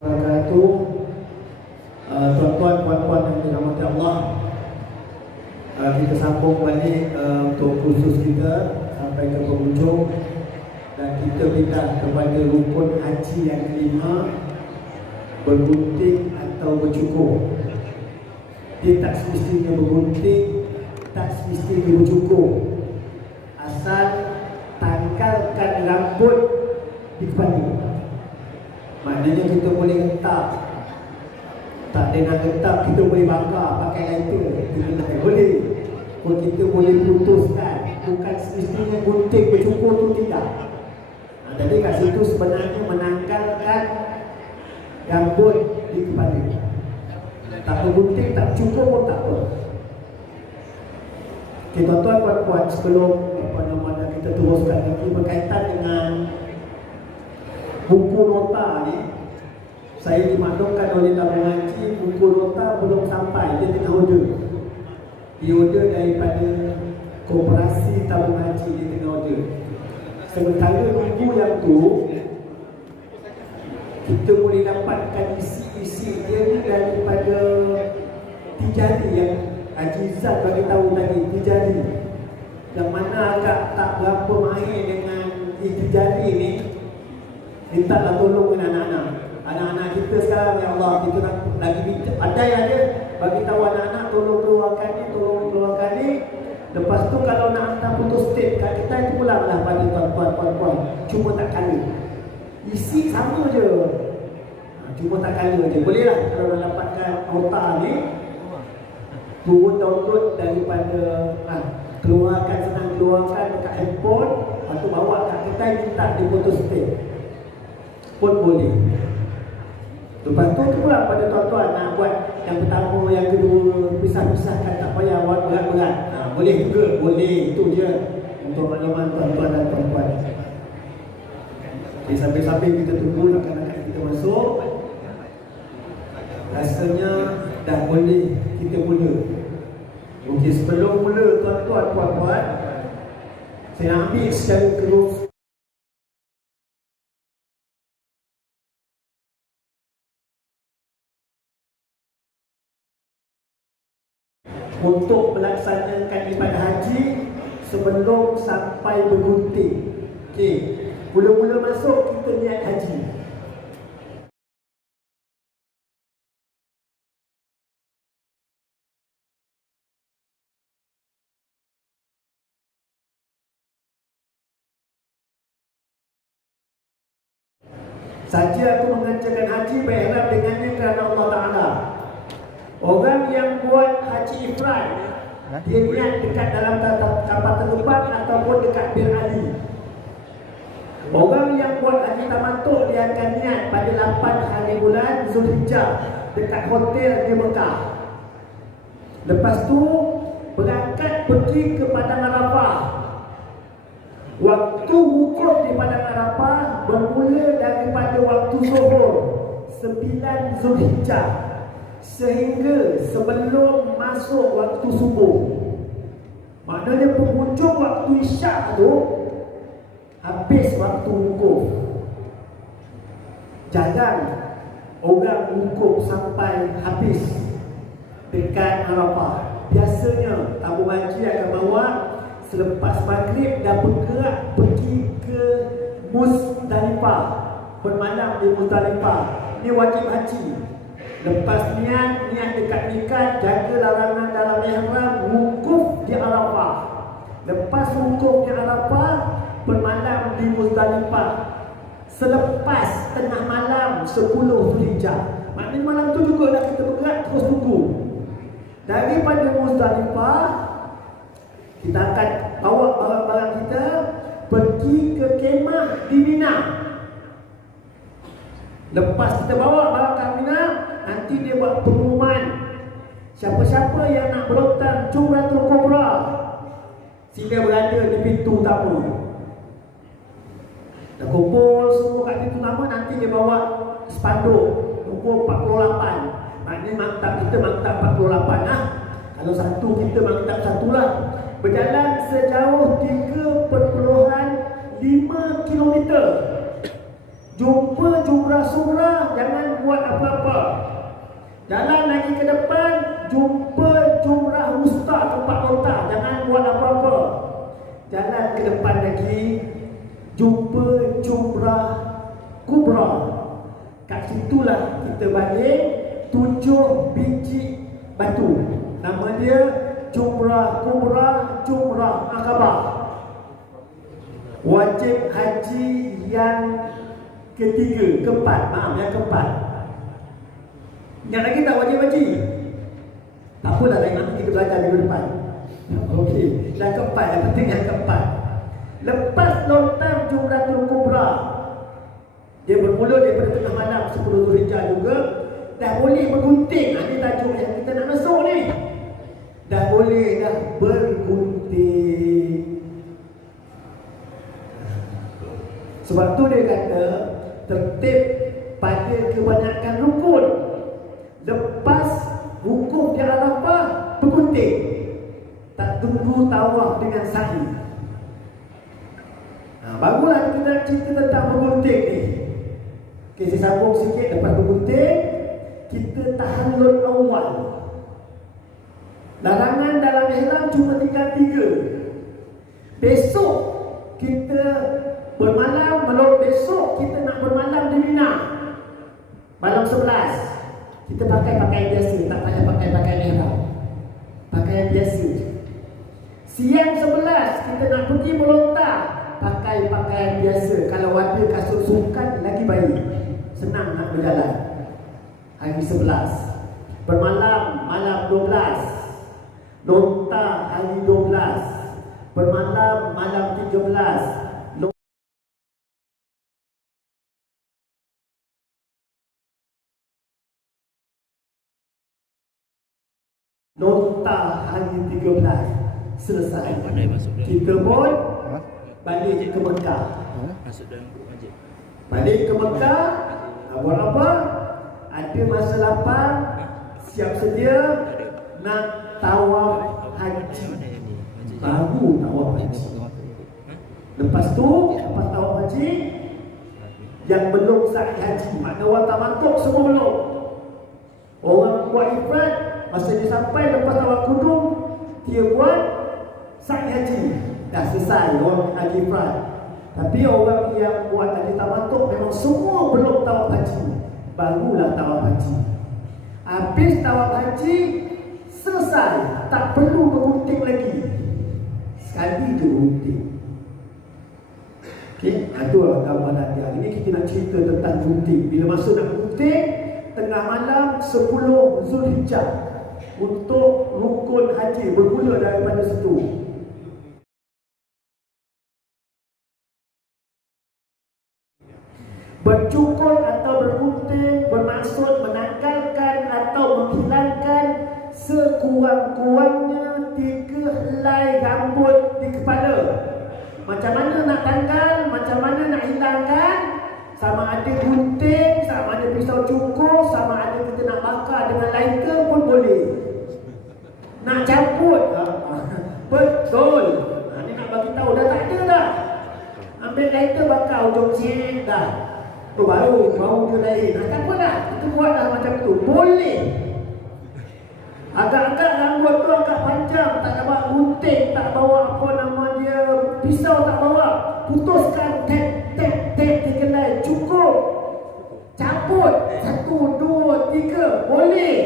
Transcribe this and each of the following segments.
Wabarakatuh. Tuan-tuan, puan-puan yang dirahmati Allah, kita sambung balik untuk kursus kita sampai ke penghujung, dan kita pindah kepada rukun haji yang kelima, bergunting atau bercukur. Dia tak semestinya bergunting, tak semestinya bercukur, asal tanggalkan rambut di kepala. Maknanya kita boleh letak. Tak ada nak letak, kita boleh bangga pakai lighter, kita tak boleh. Kalau kita boleh putuskan, bukan semestinya gunting bercukur tu tidak. Jadi kat situ sebenarnya menanggalkan rambut di kepala. Tak bergunting, tak cukur pun tak apa. Okay, tuan-tuan, puan-puan, sebelum kita teruskan lagi berkaitan dengan buku nota ni, saya dimaklumkan oleh tabung haji, buku nota belum sampai, dia tengah order. Dia order daripada koperasi tabung haji, dia tengah order. Sementara buku yang tu, kita boleh dapatkan isi-isi dia ni daripada Tijari yang Haji Izzat bagi tahu tadi, Tijari. Yang mana agak tak berapa mahir dengan Tijari ni. Mintalah tolong dengan anak-anak. Anak-anak kita sekarang, ya Allah, kita nak lagi pandai aja bagi tahu anak-anak tolong keluarkan ni. Lepas tu kalau nak hantar putus state kat kita, itu pulanglah pada tuan-tuan, cuma tak kala. Isi sama je, cuma tak kala je. Bolehlah kalau nak dapatkan nota ni, turun download daripada senang keluarkan dekat handphone, lepas tu bawa kat kita, minta di putus state pun boleh. Lepas tu pula pada tuan-tuan nak buat yang pertama, yang kedua, pisah-pisahkan, tak payah buat berat-berat. Boleh juga, boleh, itu je untuk makluman tuan-tuan dan puan-puan. Okay, sambil-sambil kita tunggu rakan-rakan kita masuk, rasanya dah boleh kita mula. Okey, sebelum mula tuan-tuan, puan-puan, saya nak ambil secara terus untuk melaksanakan ibadah haji sebelum sampai bergunting. Okey, mula-mula masuk kita niat haji. Saja aku mengerjakan haji berihram dengannya kerana Allah Ta'ala. Orang yang buat haji ifrad, dia niat dekat dalam kapal terbang ataupun dekat Bir Ali. Orang yang buat haji tamattu, dia akan niat pada 8 hari bulan Zulhijjah dekat hotel di Mekah. Lepas tu berangkat pergi ke Padang Arafah. Waktu wukuf di Padang Arafah bermula daripada waktu zuhur 9 Zulhijjah sehingga sebelum masuk waktu subuh. Maknanya penghujung waktu isyak tu habis waktu wukuf. Jangan orang wukuf sampai habis dekat Arafah. Biasanya tabung haji akan bawa selepas maghrib dah bergerak pergi ke Muzdalifah, bermalam di Muzdalifah. Ini wajib haji. Lepas niat dekat mikat, jaga larangan dalam ihram, wukuf di Arafah. Lepas wukuf di Arafah, bermalam di Muzdalifah selepas tengah malam 10 Zulhijjah. Maknanya malam tu juga dah kita bergerak terus tunggu. Daripada Muzdalifah kita akan bawa barang-barang kita pergi ke kemah di Mina. Lepas kita bawa barang ke Mina, nanti dia buat pengumuman, siapa-siapa yang nak berlontar Jumratul Kubra sila berada di pintu utama. Dah kumpul semua kat pintu utama, nanti dia bawa spanduk nombor 48. Maknanya maktab kita maktab 48 lah. Kalau satu kita maktab satu lah. Berjalan sejauh 3.5 km Jumpa jumrah sunnah, jangan buat apa-apa. Jalan lagi ke depan, jumpa jumrah wusta, tempat otak, jangan buat apa-apa. Jalan ke depan lagi, jumpa jumrah kubra. Kat situlah kita balik 7 biji batu. Nama dia jumrah kubra, jumrah akabah. Wajib haji yang ketiga, keempat, yang keempat. Yang lagi tak wajib haji? Tak apalah, nanti kita belajar minggu depan. Okey, yang keempat, yang penting yang keempat. Lepas lontar jumratul kubra, dia bermula daripada tengah malam 10 Zulhijjah juga, dah boleh bergunting. Ini tajuk yang kita nak masuk ni. Dah boleh dah bergunting. Sebab tu dia kata tertib pada kebanyakan rukun. Lepas wukuf di Arafah, bergunting. Tak tunggu tawaf dengan sa'i. Barulah kita nak cerita tentang bergunting ni. Okay, saya sambung sikit. Lepas bergunting, kita tahallul awal. Larangan dalam ihram cuma tinggal 3. Besok kita bermalam, besok kita nak bermalam di Mina. Malam 11 kita pakai pakaian biasa, tak payah pakai pakaian ihram. Pakaian biasa. Siang 11 kita nak pergi melontar, pakai pakaian biasa. Kalau ada kasut sukan lagi baik, senang nak berjalan. Hari 11 bermalam, malam 12. Lontar hari 12. Bermalam malam 13. Lontar hari 13. Selesai. Kita pun balik ke Mekah. Balik ke Mekah. Buat apa? Ada masa lapang, siap sedia nak tawaf haji. Baru tawaf haji. Lepas tu, lepas tawaf haji, yang belum sa'i haji, makna orang tamattuq semua belum. Orang buat ifrad, masa dia sampai lepas tawaf kudum, dia buat sa'i haji. Dah selesai orang haji ifrad. Tapi orang yang buat haji tamattuq memang semua belum tawaf haji, barulah tawaf haji. Habis tawaf haji, selesai, tak perlu bergunting lagi. Sekali je gunting. Okey, itulah gambaran dia. Hari ini kita nak cerita tentang gunting. Bila masa nak gunting, tengah malam 10 Zulhijjah untuk rukun haji, bermula daripada situ. Bercukur atau bergunting bermaksud menanggalkan atau menghilangkan sekurang-kurangnya 3 helai rambut di kepala. Macam mana nak tanggal, macam mana nak hilangkan, sama ada gunting, sama ada pisau cukur, sama ada kita nak bakar dengan lighter pun boleh. Nak cabut, betul. Ini nak bagi tahu dah tak ada dah. Ambil lighter bakar ujung cik dah. Tu baru mau dia lain. Tak apalah, kita buat dah macam tu. Boleh. Agak-agak rambut tu agak panjang, tak bawa gunting, tak bawa apa nama dia, pisau tak bawa. Putuskan, tap 3 helai, cukup. Cabut 1, 2, 3, boleh.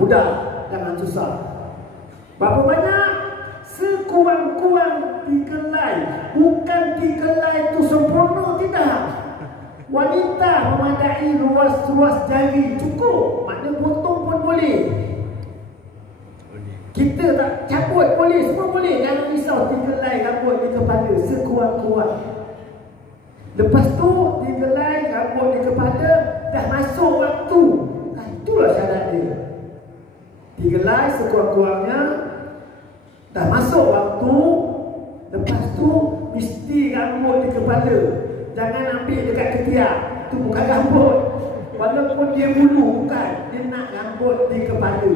Mudah, jangan susah. Berapa banyak? Sekurang-kurang 3 helai. Bukan 3 helai itu sempurna, tidak. Wanita memadai ruas-ruas jari cukup. Maknanya potong pun boleh. Kita tak cabut boleh, semua boleh. Jangan risau 3 helai rambut di kepala, sekurang-kurang. Lepas tu 3 helai rambut di kepala, dah masuk waktu. Itulah syarat dia. 3 helai sekurang-kurangnya, dah masuk waktu. Lepas tu mesti rambut di kepala. Jangan ambil dekat ketiak. Itu bukan rambut. Walaupun dia bulu, bukan. Dia nak rambut di kepala.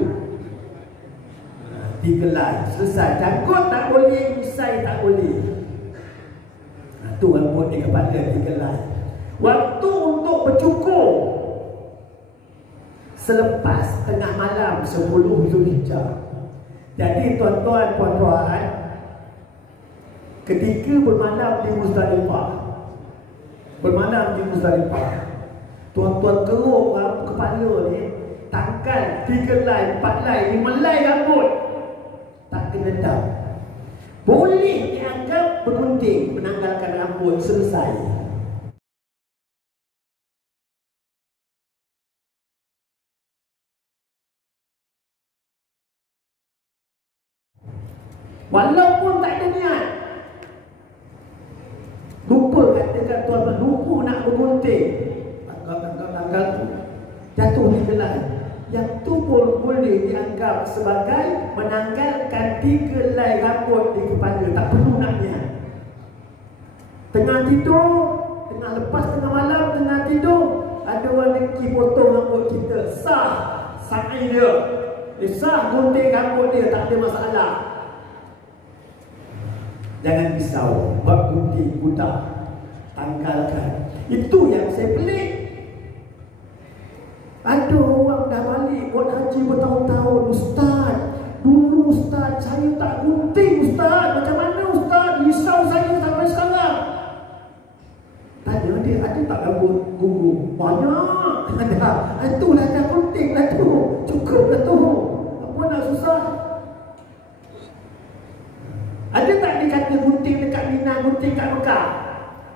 3 helai. Selesai. Janggut tak boleh, usai tak boleh. Satu rambut di kepala, 3 helai. Waktu untuk bercukur selepas tengah malam 10 Zulhijjah. Jadi tuan-tuan, puan-puan, ketika bermalam di Muzdalifah, tuan-tuan keruk kepala ni, tangkal 3 helai, 4 helai, 5 helai rambut, tak kena dam. Boleh dianggap bergunting, menanggalkan rambut, selesai. Walaupun tak ada niat, lupa, katakan tuan-tuan lupa nak bergunting, tanggal tu jatuh di helai, yang tu pun boleh dianggap sebagai menanggalkan 3 helai rambut di kepala, tak perlu nak niat. Tengah tidur, tengah lepas tengah malam, tengah tidur, ada orang dengki potong rambut kita, sah sa'i dia, sah gunting rambut dia, tak ada masalah. Jangan risau, buat gunting budak, tanggalkan. Itu yang saya pelik. Ada orang dah balik buat haji bertahun-tahun, ustaz, dulu ustaz saya tak gunting ustaz, macam mana ustaz, risau saya sampai sekarang. Tanya dia, ada tak rambut gugur? Banyak. Ada. Itulah dah gunting lah tu, cukup lah tu, apa nak susah. Ada tak dia kata gunting dekat Mina, gunting kat Mekah?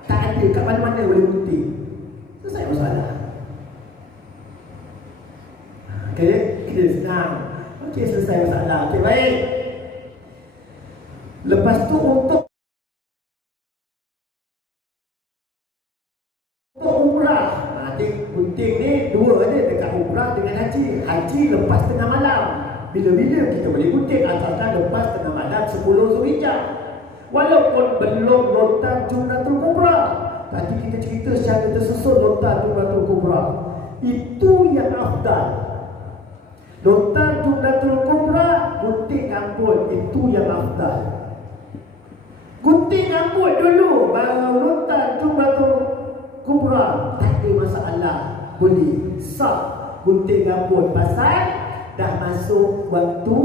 Tak ada, kat mana-mana boleh gunting. Selesai masalah. Okey, senang. Okey, selesai masalah. Okey, baik. Lepas tu untuk umrah. Nanti gunting ni dua ada, dekat umrah dengan haji. Haji lepas tengah malam. Bila-bila kita boleh gunting, asalkan lepas tengah malam 10 Zulhijjah. Walaupun belum lontar Jumratul Kubra. Tadi kita cerita secara tersusun lontar Jumratul Kubra. Itu yang afdal. Lontar Jumratul Kubra, gunting rambut, itu yang afdal. Gunting rambut dulu, baru lontar Jumratul Kubra, tak ada masalah, boleh sah gunting rambut. Pasal dah masuk waktu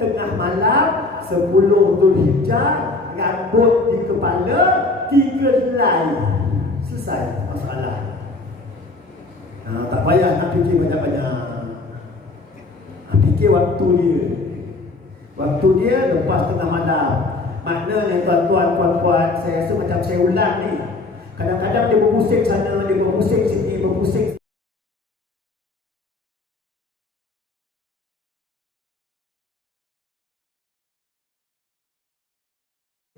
tengah malam 10 Zulhijjah, rambut di kepala 3 helai, selesai masalah. Tak payah nak fikir banyak-banyak. Fikir waktu dia. Waktu dia lepas tengah malam. Maknanya tuan-tuan, puan-puan, saya rasa macam saya ulang ni. Kadang-kadang dia berpusing sana, dia berpusing sini, berpusing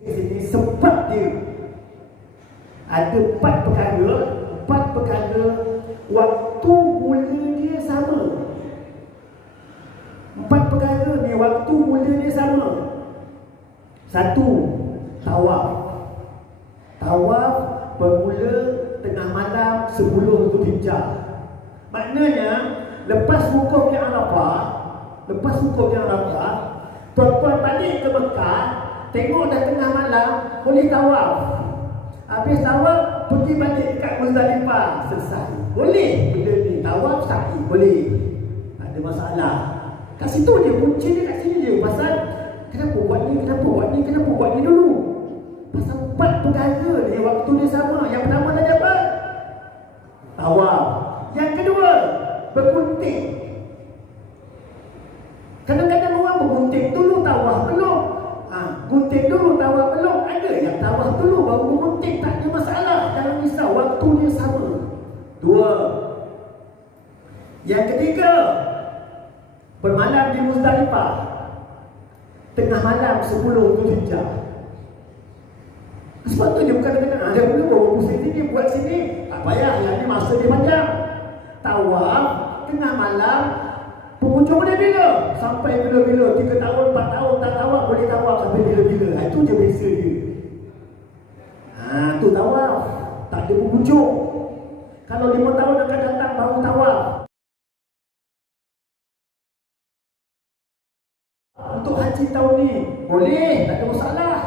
sini, sebab dia ada 4 perkara waktu mula dia sama. 4 perkara ni waktu mula dia sama. 1, tawaf. Tawaf bermula tengah malam 10 Zulhijjah. Maknanya lepas wukuf di Arafah, tuan-tuan balik ke Mekah, tengok dah tengah malam, boleh tawaf. Habis tawaf, pergi balik dekat Muzdalifah, selesai. Boleh benda ni, tawaf sa'i, boleh. Tak ada masalah. Kat situ dia, punca dia kat sini je. Pasal kenapa buat ni dulu. Pasal 4 perkara ni waktu dia sama. Yang pertama tadi apa? Tawaf. Yang kedua, bergunting. Kadang-kadang orang bergunting dulu, tawaf belum. Gunting dulu, tawaf belum. Ada yang tawaf dulu baru bergunting, tak ada masalah. Jangan risau, waktu dia sama. 2. Yang ketiga, bermalam di Muzdalifah tengah malam 10 Zulhijjah. Sebab tu dia bukan kena dia perlu bawa pusing sini, buat sini, tak payah, yang ni masa dia panjang. Tawaf tengah malam, penghujung dia bila? Sampai bila-bila, 3 tahun, 4 tahun tak tawaf, boleh tawaf sampai bila-bila. Itu je biasa dia. Tu tawaf, tak ada penghujung. Kalau 5 tahun akan datang baru tawaf. Untuk haji tahun ni boleh, tak ada masalah.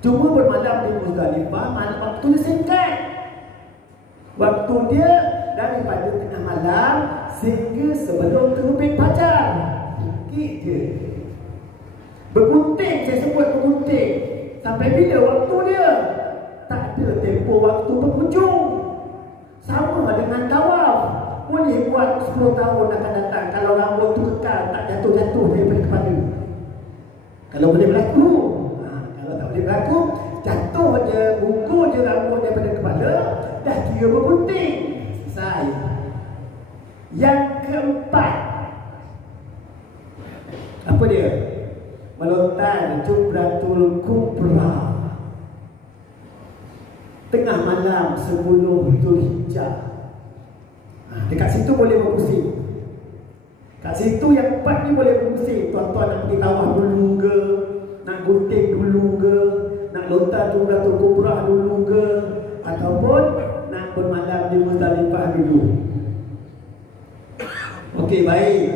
Cuma bermalam di Muzdalifah waktu dia singkat. Waktu dia daripada tengah malam sehingga sebelum terbit fajar. Sikit je. Bergunting, saya sebut bergunting. Sampai bila waktu dia? Tak ada tempoh waktu berhujung. Sama dengan tawaf. Boleh buat 10 tahun akan datang kalau rambut tu kekal, tak jatuh-jatuh daripada kepala. Kalau boleh berlaku. Kalau tak boleh berlaku, jatuh je, gugur je rambut daripada kepala, dah kira bergunting. Selesai. Yang keempat, apa dia? Melontar Jumratul Kubra. Tengah malam sebelum Zulhijjah. Dekat situ boleh berpusing. Kat situ yang empat ni boleh berpusing. Tuan-tuan nak pergi tawaf dulu ke, nak gunting dulu ke, nak lontar Jumratul Kubra dulu ke, ataupun nak bermalam di Muzdalifah dulu. Okey, baik.